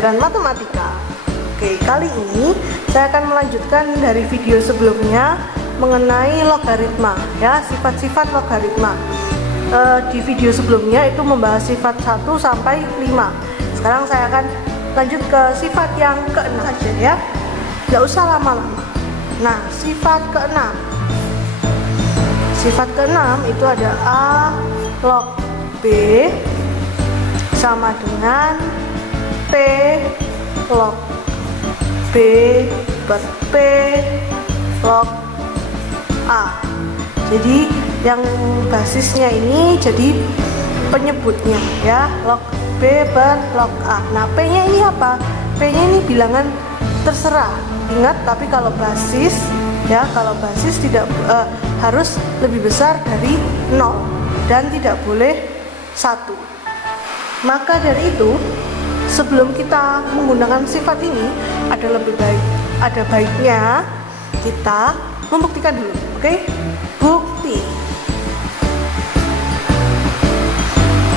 pelajaran matematika. Oke, kali ini saya akan melanjutkan dari video sebelumnya mengenai logaritma ya, sifat-sifat logaritma. Di video sebelumnya itu membahas sifat 1 sampai 5. Sekarang saya akan lanjut ke sifat yang ke-6 saja ya. Nggak usah lama-lama. Nah, sifat ke-6. Sifat ke-6 itu ada A log B sama dengan P log B per P log A. Jadi yang basisnya ini jadi penyebutnya ya, log B per log A. Nah, P-nya ini apa? P-nya ini bilangan terserah. Ingat, tapi kalau basis ya, kalau basis tidak harus lebih besar dari 0 dan tidak boleh 1. Maka dari itu, sebelum kita menggunakan sifat ini, ada baiknya kita membuktikan dulu. Oke? Bukti.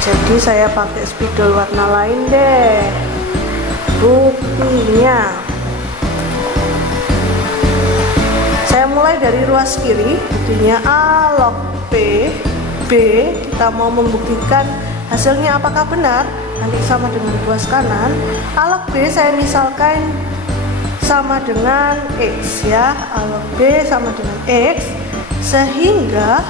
Jadi saya pakai spidol warna lain deh. Buktinya. Saya mulai dari ruas kiri, buktinya A log B. Kita mau membuktikan hasilnya apakah benar, nanti sama dengan ruas kanan. A log B saya misalkan sama dengan X ya. A log B sama dengan X, sehingga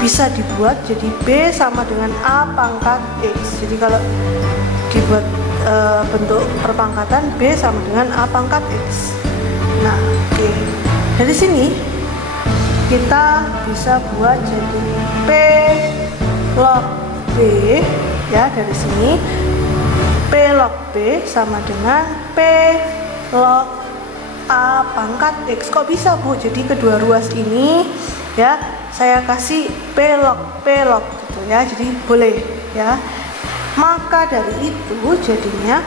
bisa dibuat jadi B sama dengan A pangkat X. Jadi kalau dibuat bentuk perpangkatan, B sama dengan A pangkat X. Nah, oke. Dari sini kita bisa buat jadi P log B ya. Dari sini P log B sama dengan P log A pangkat X. Kok bisa, Bu? Jadi kedua ruas ini ya saya kasih P log gitu ya. Jadi boleh ya. Maka dari itu jadinya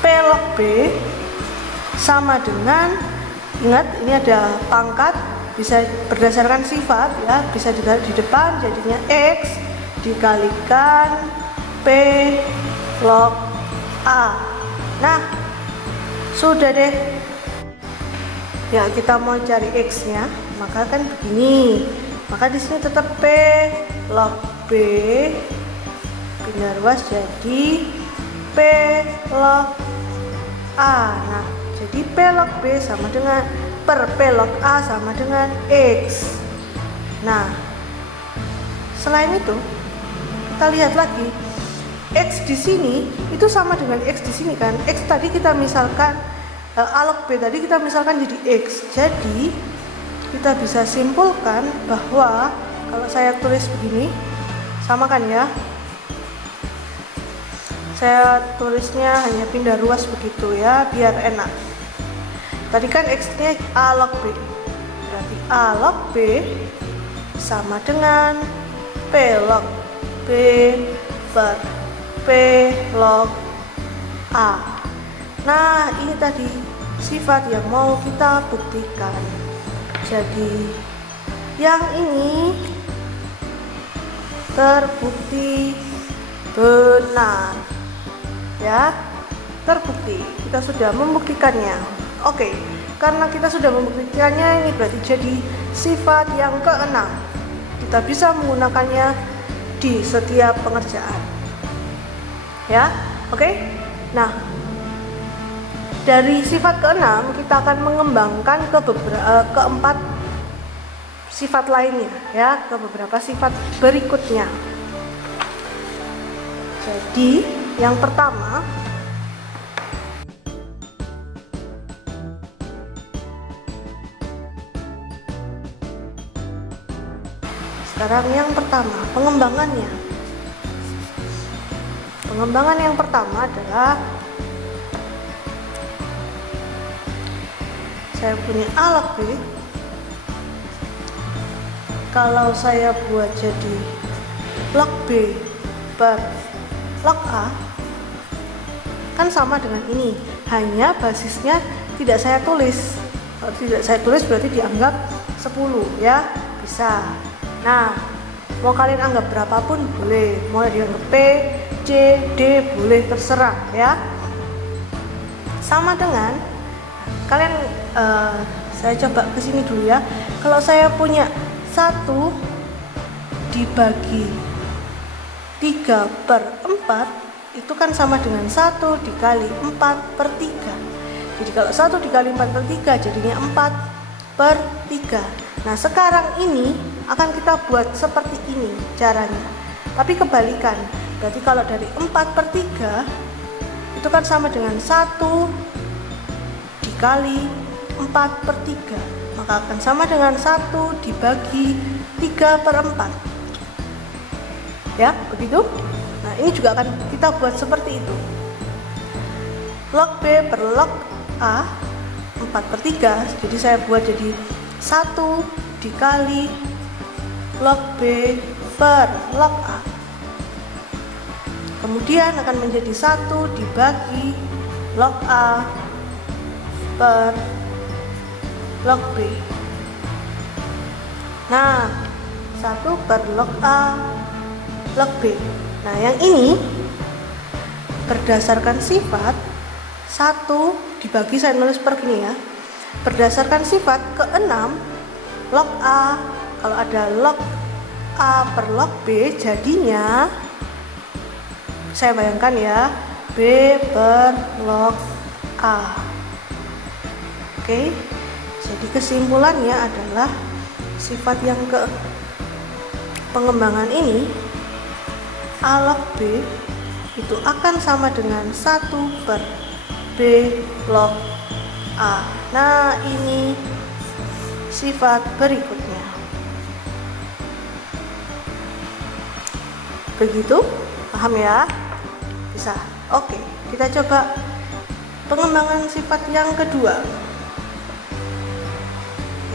P log B sama dengan, ingat ini ada pangkat, bisa berdasarkan sifat ya, bisa ditaruh di depan, jadinya X dikalikan P log A. Nah, sudah deh ya, kita mau cari X nya, maka kan begini. Maka di sini tetap P log B, pindah ruas jadi P log A. Nah, jadi P log B sama dengan per P log A sama dengan X. Nah, selain itu kita lihat lagi, X di sini itu sama dengan X di sini kan. X tadi kita misalkan A log B tadi kita misalkan jadi X. Jadi kita bisa simpulkan bahwa kalau saya tulis begini, samakan ya. Saya tulisnya hanya pindah ruas begitu ya, biar enak. Tadi kan X-nya A log B, berarti A log B sama dengan P log B per P log A. Nah, ini tadi sifat yang mau kita buktikan. Jadi yang ini terbukti benar ya, terbukti. Kita sudah membuktikannya. Oke, karena kita sudah membuktikannya, ini berarti jadi sifat yang ke-6. Kita bisa menggunakannya di setiap pengerjaan. Ya, oke. Nah, dari sifat ke-6 kita akan mengembangkan ke keempat sifat lainnya ya, ke beberapa sifat berikutnya. Jadi, yang pertama, sekarang yang pertama, pengembangannya. Pengembangan yang pertama adalah saya punya A log B. Kalau saya buat jadi log B per log A, kan sama dengan ini, hanya basisnya tidak saya tulis. Kalau tidak saya tulis berarti dianggap 10 ya, bisa. Nah, mau kalian anggap berapapun boleh, mau dianggap P, C, C, D, boleh terserah ya. Sama dengan kalian, saya coba ke sini dulu ya. Kalau saya punya 1 dibagi 3/4 itu kan sama dengan 1 dikali 4/3. Jadi kalau 1 dikali 4/3 jadinya 4/3. Nah sekarang ini akan kita buat seperti ini caranya, tapi kebalikan. Berarti kalau dari 4/3 itu kan sama dengan 1 dikali 4/3, maka akan sama dengan 1 dibagi 3/4 ya, begitu. Nah ini juga akan kita buat seperti itu. Log B per log A 4/3, jadi saya buat jadi 1 dikali log B per log A, kemudian akan menjadi 1 dibagi log A per log B. Nah 1 per log A log B. Nah yang ini berdasarkan sifat 1 dibagi, saya nulis per gini ya, berdasarkan sifat ke-6 log A, kalau ada log A per log B jadinya, saya bayangkan ya, B per log A. Oke, jadi kesimpulannya adalah sifat yang ke pengembangan ini A log B itu akan sama dengan 1 per B log A. Nah ini sifat berikutnya. Begitu, paham ya? Bisa. Oke, kita coba pengembangan sifat yang kedua.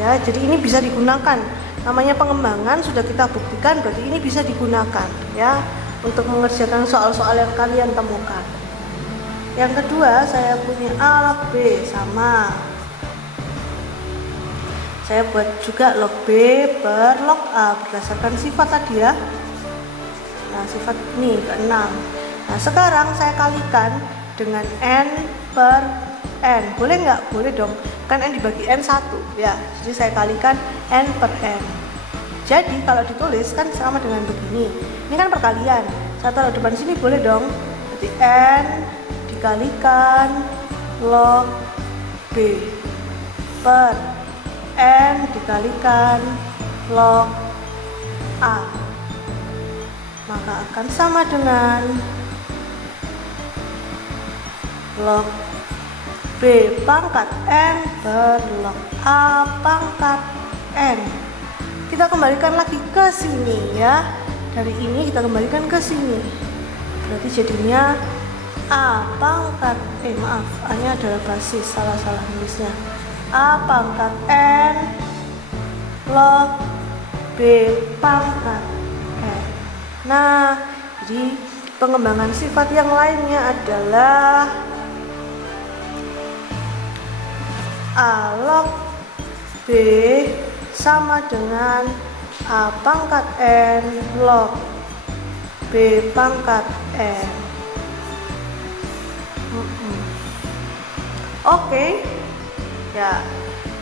Ya, jadi ini bisa digunakan. Namanya pengembangan sudah kita buktikan, berarti ini bisa digunakan ya untuk mengerjakan soal-soal yang kalian temukan. Yang kedua, saya punya A log B sama, saya buat juga log B per log A berdasarkan sifat tadi ya. Nah sifat ini ke-6. Nah sekarang saya kalikan dengan N per N. Boleh nggak? Boleh dong, kan N dibagi N 1 ya, jadi saya kalikan N per N. Jadi kalau ditulis kan sama dengan begini, ini kan perkalian, saya taruh depan sini boleh dong, berarti N dikalikan log B per N dikalikan log A, maka akan sama dengan log B pangkat N per log A pangkat N. Kita kembalikan lagi ke sini ya, dari ini kita kembalikan ke sini, berarti jadinya A pangkat A nya adalah basis, salah nulisnya, A pangkat N log B pangkat N. Nah jadi pengembangan sifat yang lainnya adalah A log B sama dengan A pangkat N log B pangkat N. Oke ya,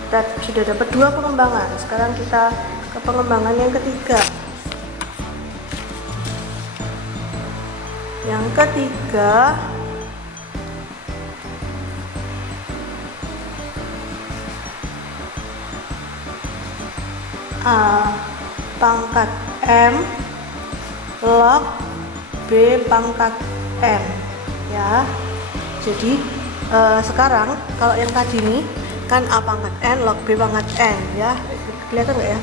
kita sudah dapat 2 pengembangan. Sekarang kita ke pengembangan yang ketiga. Yang ketiga, A pangkat M log B pangkat M ya. Jadi sekarang kalau yang tadi ini kan A pangkat N log B pangkat N ya, kelihatan nggak ya,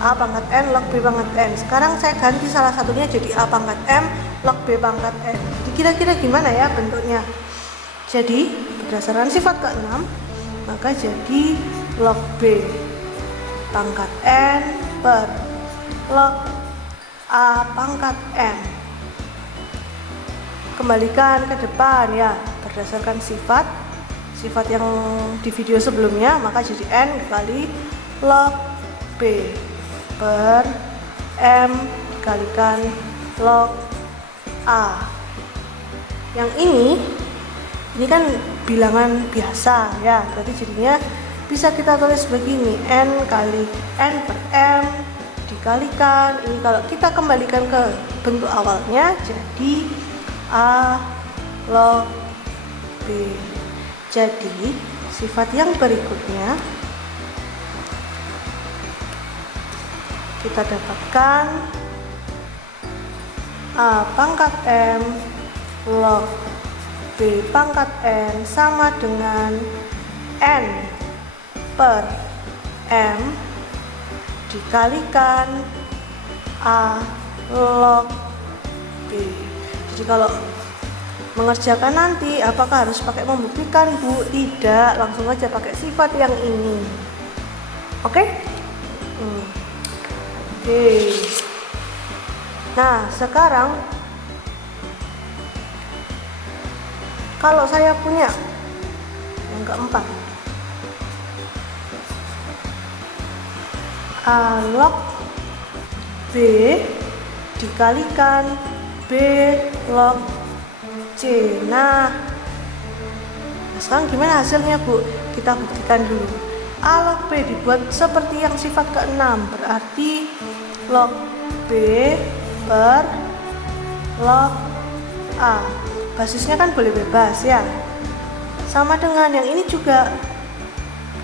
A pangkat N log B pangkat N. Sekarang saya ganti salah satunya jadi A pangkat M log B pangkat N. Jadi kira-kira gimana ya bentuknya? Jadi berdasarkan sifat ke-6 maka jadi log B pangkat N per log A pangkat M. Kembalikan ke depan ya, berdasarkan sifat yang di video sebelumnya, maka jadi N dikali log B per M dikalikan log A. Yang ini kan bilangan biasa ya, berarti jadinya bisa kita tulis begini, n kali n per m dikalikan ini, kalau kita kembalikan ke bentuk awalnya jadi a log b. Jadi sifat yang berikutnya kita dapatkan a pangkat m log b pangkat n sama dengan n per m dikalikan a log b. Jadi kalau mengerjakan nanti apakah harus pakai membuktikan, Bu? Tidak, langsung aja pakai sifat yang ini. Oke? Oke. Nah, sekarang kalau saya punya yang keempat, a log b dikalikan b log c. Nah, sekarang gimana hasilnya, Bu? Kita buktikan dulu. A log b dibuat seperti yang sifat ke-6, berarti log b per log a. Basisnya kan boleh bebas ya. Sama dengan yang ini juga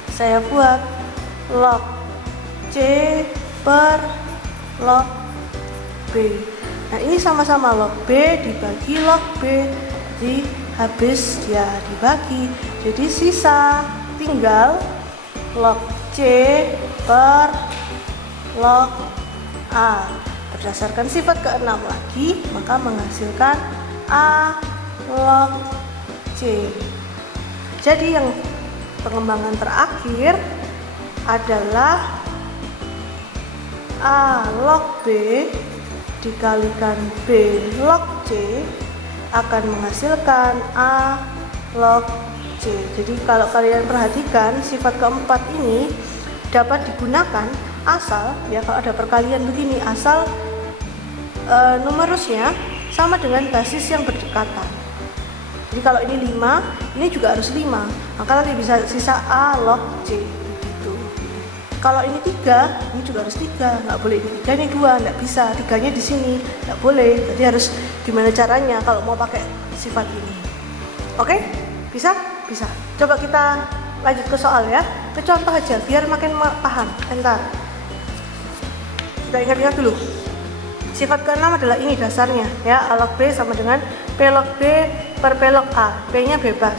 saya buat log c per log b. Nah, ini sama-sama log b dibagi log b, jadi habis ya dibagi, jadi sisa tinggal log c per log a. Berdasarkan sifat ke-6 lagi, maka menghasilkan a log c. Jadi yang pengembangan terakhir adalah a log b dikalikan b log c akan menghasilkan a log c. Jadi kalau kalian perhatikan, sifat keempat ini dapat digunakan asal ya, kalau ada perkalian begini, asal numerusnya sama dengan basis yang berdekatan. Jadi kalau ini 5, ini juga harus 5, maka nanti bisa sisa a log c gitu. Kalau ini 3, ini juga harus 3, nggak boleh ini 3, ini 2, nggak bisa, 3-nya di sini, nggak boleh. Jadi harus gimana caranya kalau mau pakai sifat ini. Oke? Bisa? Bisa. Coba kita lanjut ke soal ya, ke contoh aja biar makin paham. Entar kita ingat-ingat dulu. Sifat ke-6 adalah ini dasarnya ya, a log b sama dengan p log b per p log a. P-nya bebas,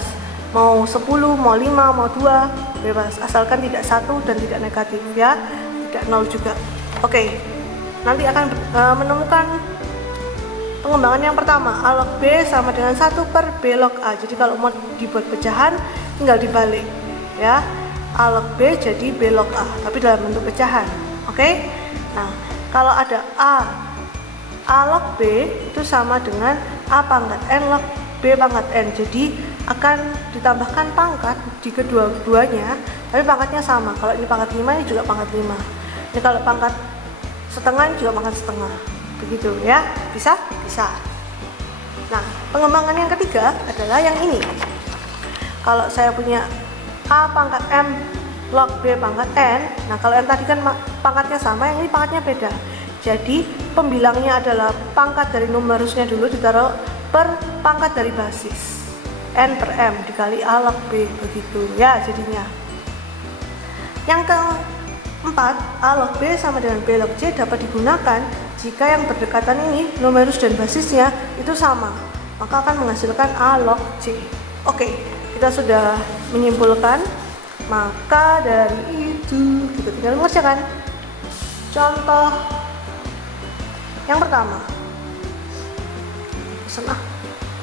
mau 10, mau 5, mau 2, bebas, asalkan tidak 1 dan tidak negatif ya, tidak 0 juga. Oke, nanti akan menemukan pengembangan yang pertama, a log b sama dengan 1 per b log a. Jadi kalau mau dibuat pecahan tinggal dibalik ya, a log b jadi b log a, tapi dalam bentuk pecahan. Oke. Nah, kalau ada a log b itu sama dengan a pangkat n log b pangkat n. Jadi akan ditambahkan pangkat di kedua-duanya, tapi pangkatnya sama. Kalau ini pangkat 5, ini juga pangkat 5. Ini kalau pangkat setengah, ini juga pangkat setengah. Begitu ya. Bisa? Bisa. Nah, pengembangan yang ketiga adalah yang ini. Kalau saya punya a pangkat m log b pangkat n, nah kalau yang tadi kan pangkatnya sama, yang ini pangkatnya beda. Jadi pembilangnya adalah pangkat dari numerusnya dulu ditaruh per pangkat dari basis, n per m dikali a log b, begitu ya jadinya. Yang keempat, a log b sama dengan b log c dapat digunakan jika yang berdekatan ini numerus dan basisnya itu sama, maka akan menghasilkan a log c. Oke, kita sudah menyimpulkan. Maka dari itu kita tinggal mengerjakan. Contoh yang pertama,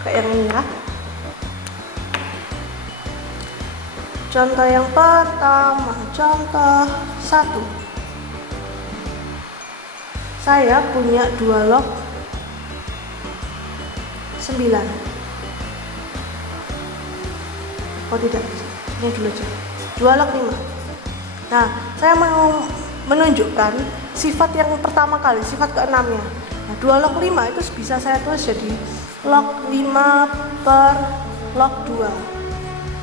kayak yang ini ya. Contoh yang pertama, contoh 1. Saya punya 2 log 9. Oh tidak, ini dulu aja. 2 log 5. Nah, saya mau menunjukkan sifat yang pertama kali, sifat ke-6-nya. Nah, 2 log 5 itu bisa saya tulis jadi log 5 per log 2.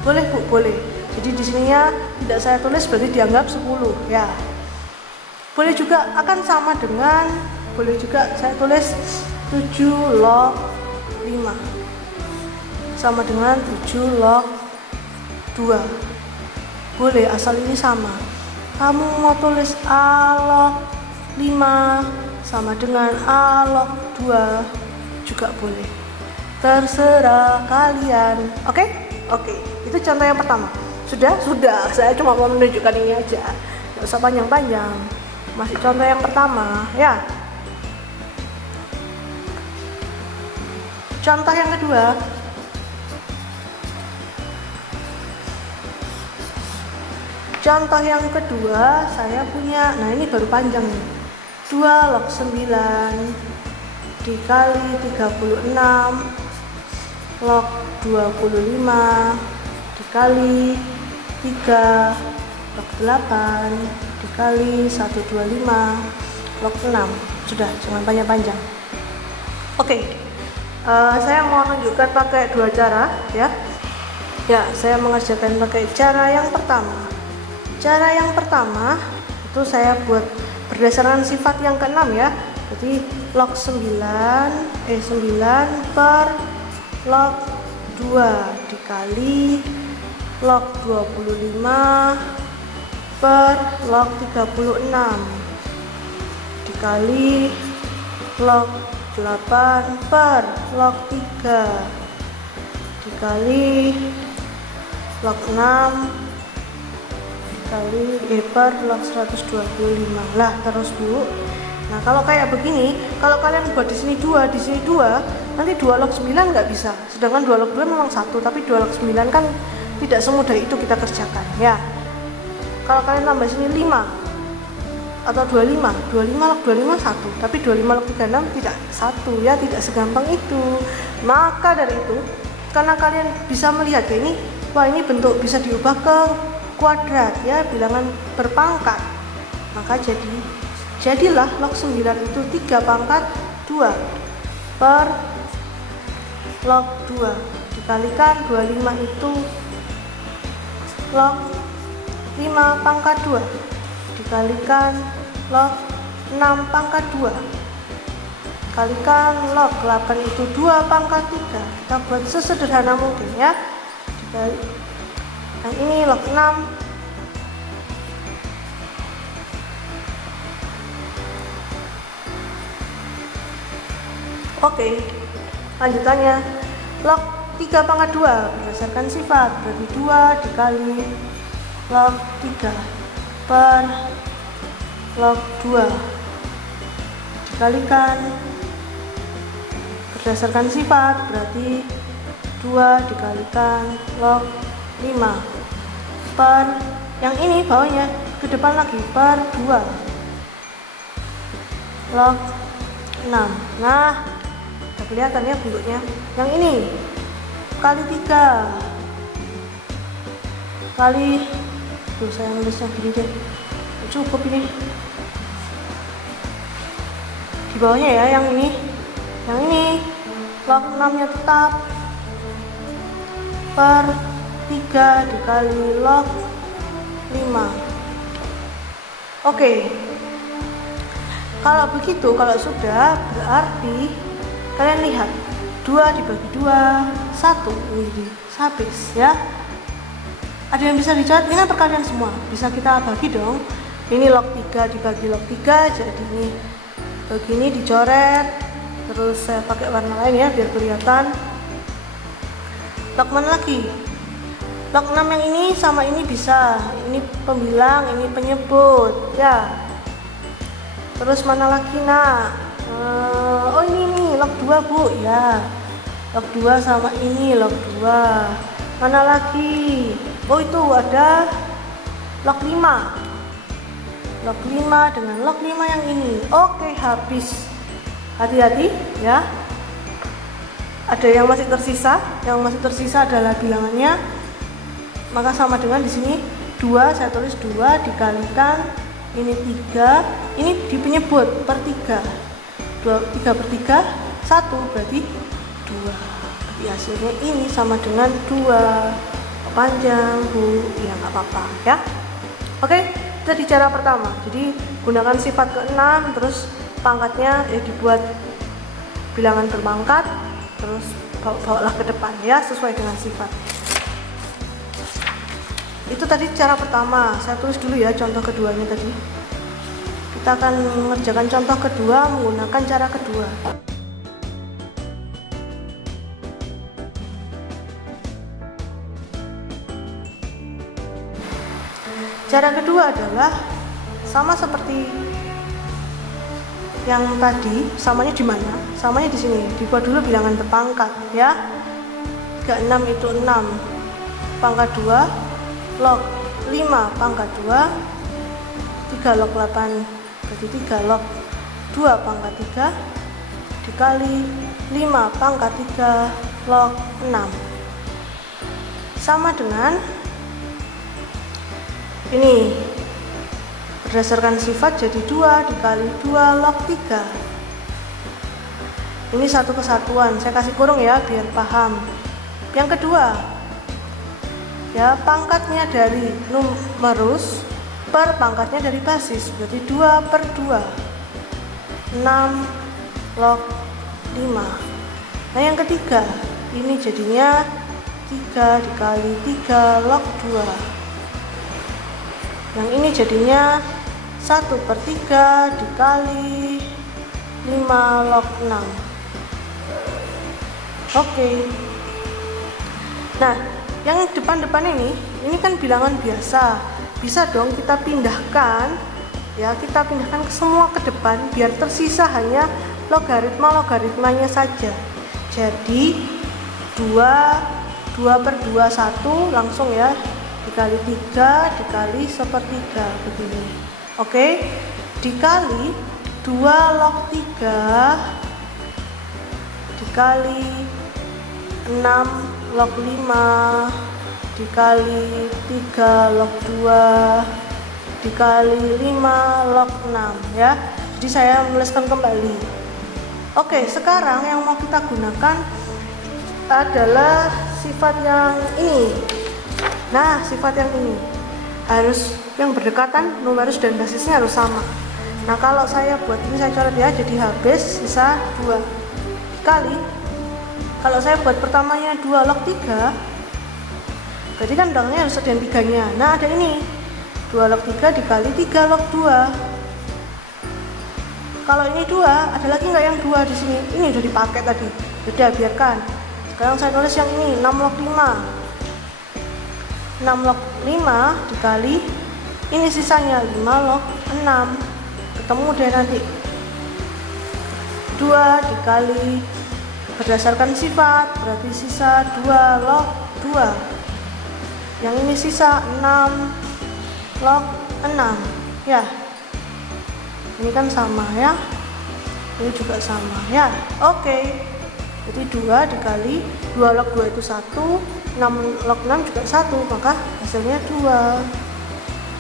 Boleh Bu, boleh. Jadi di sininya tidak saya tulis berarti dianggap 10 ya. Boleh juga akan sama dengan, boleh juga saya tulis 7 log 5 sama dengan 7 log 2. Boleh, asal ini sama. Kamu mau tulis A log 5 sama dengan A log 2 juga boleh. Terserah kalian. Oke? Oke. Itu contoh yang pertama. Sudah? Saya cuma mau menunjukkan ini aja. Nggak usah panjang-panjang. Masih contoh yang pertama, ya. Contoh yang kedua. Contoh yang kedua saya punya, nah ini baru panjang nih. 2 log 9 dikali 36 log 25 dikali 3 log 8 dikali 125 log 6. Sudah, jangan panjang-panjang. Oke. Saya mau menunjukkan pakai dua cara ya. Ya, saya mengerjakan pakai cara yang pertama. Cara yang pertama itu saya buat berdasarkan sifat yang keenam ya. Jadi log 9 per log 2 dikali log 25 per log 36 dikali log 8 per log 3 dikali log 6 kali per log 125 lah terus Bu. Nah kalau kayak begini, kalau kalian buat di sini 2, di sini 2, nanti 2 log 9 nggak bisa. Sedangkan 2 log 2 memang 1, tapi 2 log 9 kan tidak semudah itu kita kerjakan ya. Kalau kalian tambah sini 5 atau 25 log 25 1, tapi 25 log 36 tidak 1 ya, tidak segampang itu. Maka dari itu, karena kalian bisa melihat ya ini, wah ini bentuk bisa diubah ke kuadrat ya, bilangan berpangkat, maka jadilah log 9 itu 3 pangkat 2 per log 2 dikalikan 25 itu log 5 pangkat 2 dikalikan log 6 pangkat 2 dikalikan log 8 itu 2 pangkat 3. Kita buat sesederhana mungkin ya. Dikali yang ini log 6 oke, lanjutannya log 3 pangkat 2 berdasarkan sifat berarti 2 dikali log 3 per log 2 dikalikan berdasarkan sifat berarti 2 dikalikan log 5 per yang ini bawahnya ke depan lagi per 2 log 6. Nah udah kelihatan ya bentuknya. Yang ini kali 3 kali, tuh saya nulisnya gini deh, cukup ini di bawahnya ya. Yang ini log 6 nya tetap per 3 dikali log 5. Oke. Kalau begitu, kalau sudah berarti kalian lihat 2 dibagi 2 1 ini habis ya. Ada yang bisa dicatat? Ini perkalian semua, bisa kita bagi dong. Ini log 3 dibagi log 3, jadi ini begini dicoret. Terus saya pakai warna lain ya biar kelihatan. Log mana lagi? Log 6 yang ini sama ini bisa. Ini pembilang, ini penyebut ya. Terus mana lagi nak? Oh ini nih log 2 Bu ya. Log 2 sama ini log 2. Mana lagi? Oh itu ada log 5. Log 5 dengan log 5 yang ini. Oke, habis. Hati-hati ya. Ada yang masih tersisa. Yang masih tersisa adalah bilangannya. Maka sama dengan di sini 2, saya tulis 2 dikalikan ini 3, ini di penyebut per 3. 3 per 3 1 berarti 2. Jadi hasilnya ini sama dengan 2. Panjang Bu, ya nggak apa-apa ya. Oke, itu di cara pertama. Jadi gunakan sifat ke-6, terus pangkatnya dibuat bilangan berpangkat, terus bawalah ke depan ya, sesuai dengan sifat. Itu tadi cara pertama. Saya tulis dulu ya contoh keduanya tadi. Kita akan mengerjakan contoh kedua menggunakan cara kedua. Cara kedua adalah sama seperti yang tadi. Samanya di mana? Samanya di sini. Dibuat dulu bilangan berpangkat ya. 36 itu 6 pangkat 2 log 5 pangkat 2, 3 log 8 berarti 3 log 2 pangkat 3 dikali 5 pangkat 3 log 6 sama dengan ini. Berdasarkan sifat jadi 2 dikali 2 log 3. Ini satu kesatuan, saya kasih kurung ya biar paham. Yang kedua ya, pangkatnya dari numerus per pangkatnya dari basis, berarti 2 per 2 6 log 5. Nah yang ketiga ini jadinya 3 dikali 3 log 2. Yang ini jadinya 1 per 3 dikali 5 log 6. Oke. Nah yang depan-depan ini kan bilangan biasa, bisa dong kita pindahkan ya, kita pindahkan ke semua ke depan biar tersisa hanya logaritmanya saja. Jadi 2 per 2 1 langsung ya, dikali 3 dikali 1/3 begini. Oke, dikali 2 log 3 dikali 6 log 5 dikali 3 log 2 dikali 5 log 6 ya. Jadi saya menuliskan kembali. Oke, sekarang yang mau kita gunakan adalah sifat yang ini. Nah, sifat yang ini harus yang berdekatan, numerus dan basisnya harus sama. Nah, kalau saya buat ini saya coret ya, jadi habis sisa 2 kali. Kalau saya buat pertamanya 2 log 3, berarti kan belakangnya harus ada yang 3-nya. Nah, ada ini 2 log 3 dikali 3 log 2. Kalau ini 2, ada lagi nggak yang 2 di sini? Ini udah dipakai tadi. Udah, biarkan. Sekarang saya tulis yang ini 6 log 5. 6 log 5 dikali ini sisanya 5 log 6. Ketemu deh nanti. 2 dikali berdasarkan sifat berarti sisa 2 log 2. Yang ini sisa 6 log 6 ya. Ini kan sama ya. Ini juga sama ya. Oke. Jadi 2 dikali 2 log 2 itu 1, 6 log 6 juga 1, maka hasilnya 2.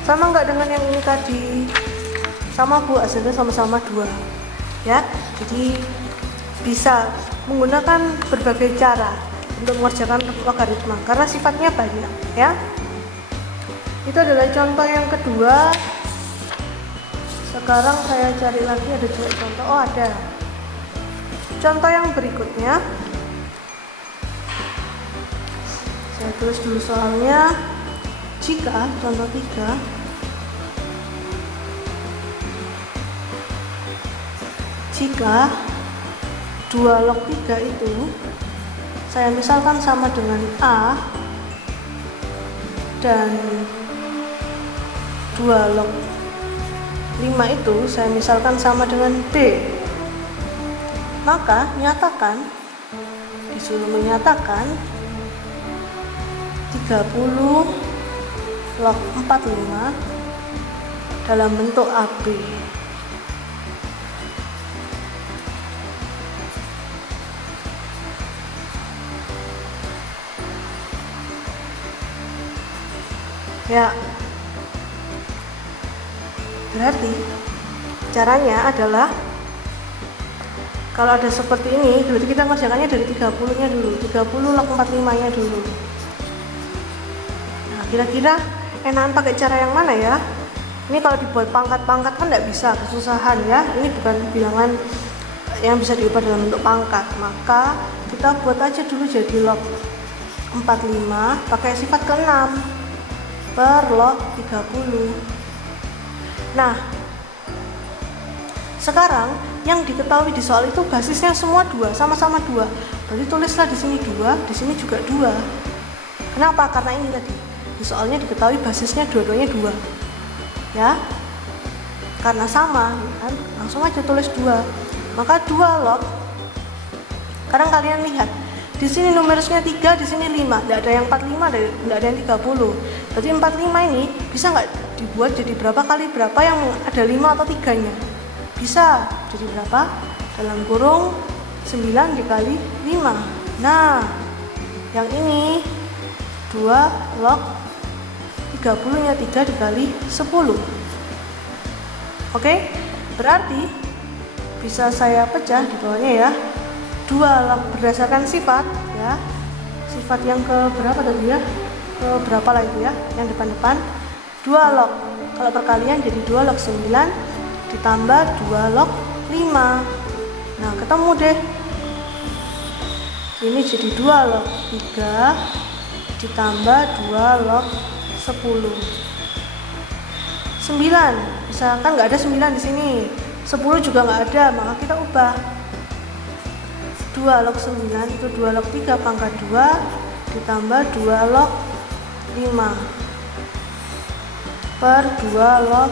Sama nggak dengan yang ini tadi? Sama Bu, hasilnya sama-sama 2 ya. Jadi bisa menggunakan berbagai cara untuk mengerjakan logaritma karena sifatnya banyak ya. Itu adalah contoh yang kedua. Sekarang saya cari lagi, ada juga contoh. Oh, ada contoh yang berikutnya. Saya tulis dulu soalnya. Jika contoh 3 jika 2 log 3 itu saya misalkan sama dengan A dan 2 log 5 itu saya misalkan sama dengan B, maka nyatakan, disuruh menyatakan 30 log 45 dalam bentuk AB. Ya, berarti caranya adalah Kalau ada seperti ini, berarti kita ngerjakannya dari 30-nya dulu, 30 log 45-nya dulu. Nah, kira-kira enakan pakai cara yang mana ya? Ini kalau dibuat pangkat-pangkat kan nggak bisa, kesusahan ya. Ini bukan bilangan yang bisa diubah dalam bentuk pangkat. Maka kita buat aja dulu jadi log 45 pakai sifat ke-6 per log 30. Nah, sekarang yang diketahui di soal itu basisnya semua 2, sama-sama 2. Berarti tulislah di sini 2, di sini juga 2. Kenapa? Karena ini tadi di soalnya diketahui basisnya dua-duanya 2. Ya. Karena sama, kan? Langsung aja tulis 2. Maka 2 log. Sekarang kalian lihat, di sini numerusnya 3, di sini 5. Tidak ada yang 45, tidak ada yang 30. Berarti 45 ini bisa nggak dibuat jadi berapa kali berapa yang ada 5 atau 3-nya? Bisa. Jadi berapa? Dalam kurung 9 dikali 5. Nah, yang ini 2 log 30-nya 3 dikali 10. Oke? Berarti bisa saya pecah di bawahnya ya. 2 log berdasarkan sifat ya. Sifat yang ke berapa tadi ya? Ke berapa lah itu ya? Yang depan-depan. 2 log. Kalau perkalian jadi 2 log 9 ditambah 2 log 5. Nah, ketemu deh. Ini jadi 2 log 3 ditambah 2 log 10. 9. Misalkan nggak ada 9 di sini. 10 juga nggak ada, maka kita ubah. 2 log 9 itu 2 log 3 pangkat 2 ditambah 2 log 5 per 2 log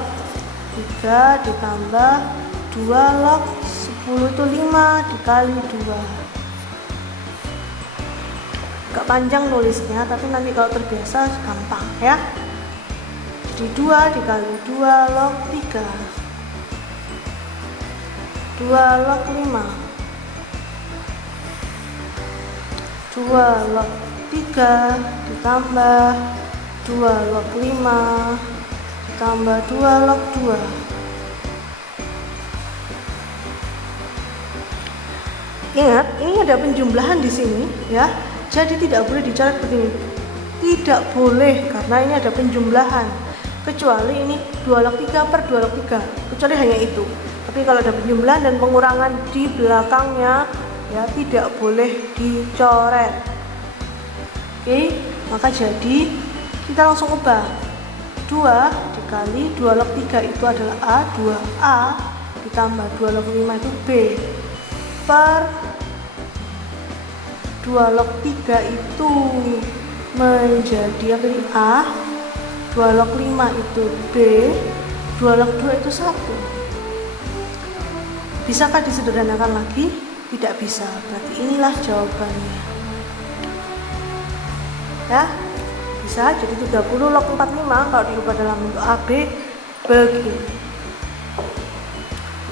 3 ditambah 2 log 10 itu 5 dikali 2. Agak panjang nulisnya, tapi nanti kalau terbiasa gampang ya. Jadi 2 dikali 2 log 3, 2 log 5, 2 log 3 ditambah 2 log 5 tambah 2 log 2. Ingat, ini ada penjumlahan di sini ya. Jadi tidak boleh dicoret begini. Tidak boleh karena ini ada penjumlahan. Kecuali ini 2 log 3 per 2 log 3. Kecuali hanya itu. Tapi kalau ada penjumlahan dan pengurangan di belakangnya ya tidak boleh dicoret. Oke, maka jadi kita langsung ubah. 2 dikali 2 log 3 itu adalah A, 2A ditambah 2 log 5 itu B per 2 log 3 itu menjadi apa ini? A, 2 log 5 itu B, 2 log 2 itu 1. Bisakah disederhanakan lagi? Tidak bisa, berarti inilah jawabannya ya. Bisa jadi 30 log 45 kalau diubah dalam bentuk AB begini.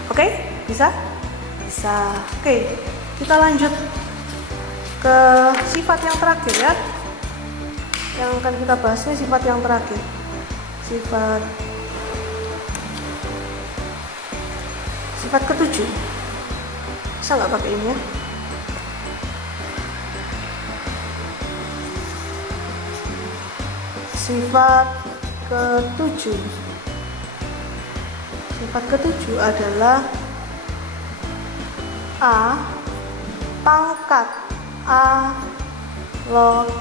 Oke, bisa? Bisa. Oke, kita lanjut ke sifat yang terakhir ya. Yang akan kita bahas ini sifat yang terakhir. Sifat ke-7. Bisa nggak pakai ini ya? Sifat ke-7. Sifat ke-7 adalah A pangkat A log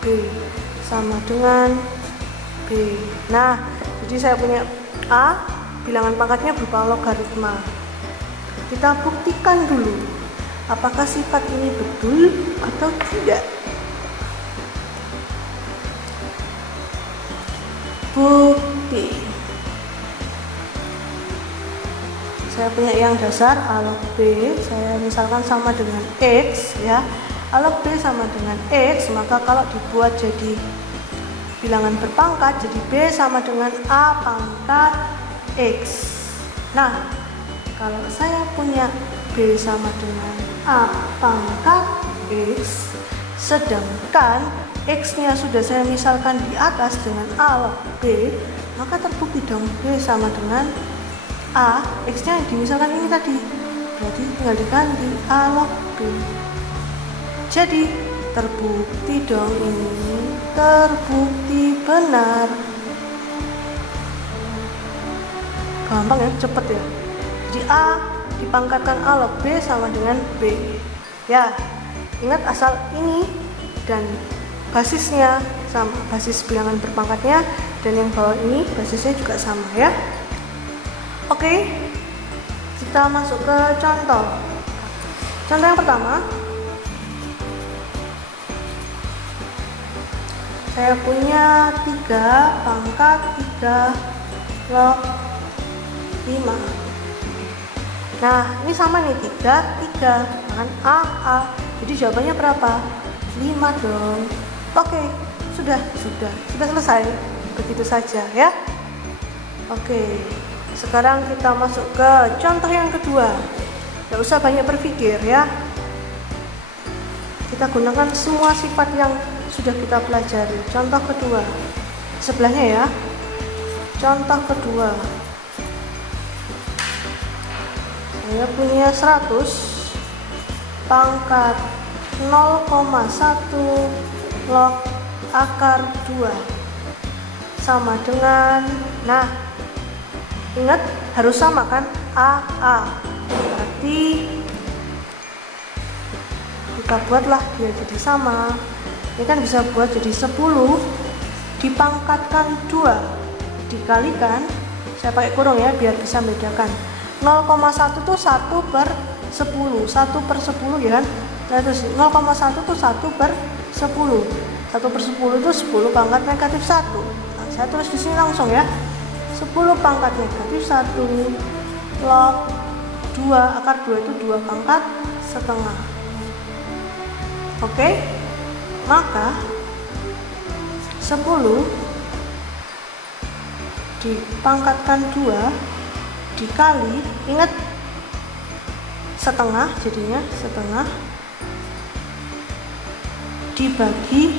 B sama dengan B. Nah, jadi saya punya A, bilangan pangkatnya berupa logaritma. Kita buktikan dulu apakah sifat ini betul atau tidak. Bukti. Saya punya yang dasar A log B, saya misalkan sama dengan X ya. A log B sama dengan X, maka kalau dibuat jadi bilangan berpangkat jadi B sama dengan A pangkat X. Nah, kalau saya punya B sama dengan A pangkat X, sedangkan X-nya sudah saya misalkan di atas dengan A log B, maka terbukti dong B sama dengan A, X-nya dimisalkan ini tadi berarti tinggal diganti A log B. Jadi terbukti dong, ini terbukti benar. Gampang ya, cepet ya. Jadi A dipangkatkan A log B sama dengan B. Ya, ingat asal ini dan basisnya sama, basis bilangan berpangkatnya, dan yang bawah ini basisnya juga sama ya. Oke, kita masuk ke contoh. Contoh yang pertama, saya punya 3 pangkat 3 log 5. Nah, ini sama nih, 3, kan A. Jadi jawabannya berapa? 5 dong. Oke, sudah selesai. Begitu saja ya. Oke, sekarang kita masuk ke contoh yang kedua. Tidak usah banyak berpikir ya. Kita gunakan semua sifat yang sudah kita pelajari. Contoh kedua, sebelahnya ya. Contoh kedua, saya punya 100 pangkat 0,1 log akar 2 sama dengan, nah ingat harus sama kan, A. Berarti kita buatlah dia jadi sama. Ini kan bisa buat jadi 10 dipangkatkan 2 dikalikan, saya pakai kurung ya biar bisa membedakan. 0,1 itu 1 per 10, 1 per 10 ya kan. Nah, terus 0,1 itu 1 per 10, 1 per 10 itu 10 pangkat negatif 1. Nah, saya tulis di sini langsung ya, 10 pangkat negatif 1 log 2 akar 2 itu 2 pangkat setengah. Oke, maka 10 dipangkatkan 2 dikali, ingat setengah, jadinya setengah dibagi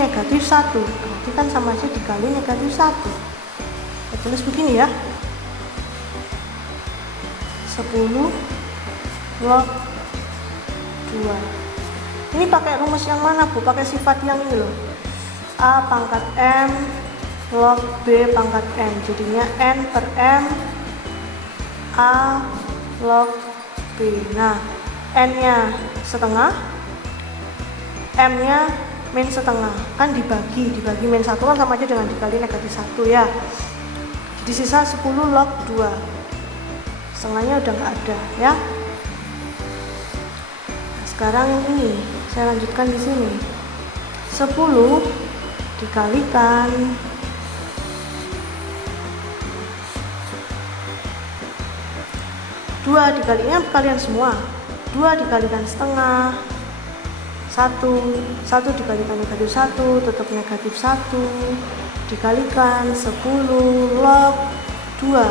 negatif 1, berarti kan sama aja dikali negatif 1. Saya tulis begini ya, 10 log 2. Ini pakai rumus yang mana Bu? Pakai sifat yang ini loh, A pangkat M log B pangkat M, jadinya N per M A log B. Nah, N nya setengah, M nya min setengah, kan dibagi min 1 kan sama aja dengan dikali negatif 1 ya. Jadi sisa 10 log 2, setengahnya udah nggak ada ya. Nah, sekarang yang ini saya lanjutkan di sini, 10 dikalikan 2 dikalinya kalian semua, 2 dikalikan setengah 1 dikalikan negatif 1 tetap negatif 1 dikalikan 10 log 2.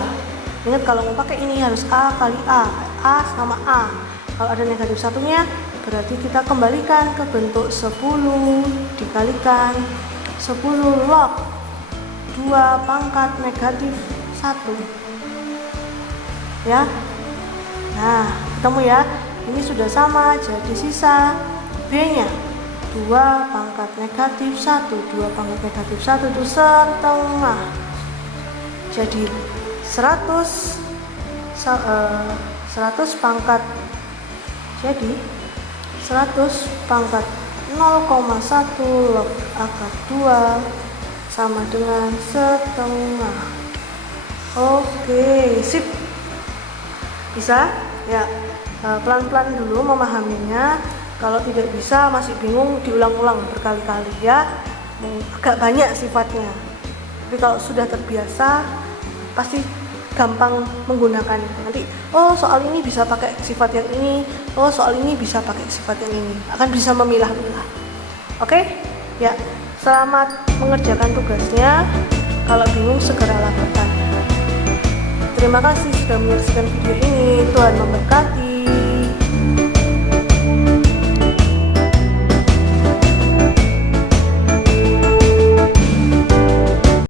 Ingat kalau mau pakai ini harus A kali A sama A. Kalau ada negatif satunya berarti kita kembalikan ke bentuk 10 dikalikan 10 log 2 pangkat negatif 1 ya. Nah, ketemu ya, ini sudah sama, jadi sisa B nya 2 pangkat negatif 1, 2 pangkat negatif 1 itu setengah, jadi 100 pangkat, jadi 100 pangkat 0,1 log akar 2 sama dengan setengah. Oke, sip, bisa ya. Pelan-pelan dulu memahaminya. Kalau tidak bisa, masih bingung, diulang-ulang berkali-kali ya. Agak banyak sifatnya, tapi kalau sudah terbiasa pasti gampang menggunakannya. Nanti soal ini bisa pakai sifat yang ini, soal ini bisa pakai sifat yang ini, akan bisa memilah-milah. Oke ya, selamat mengerjakan tugasnya. Kalau bingung segeralah bertanya. Terima kasih sudah menyaksikan video ini. Tuhan memberkati.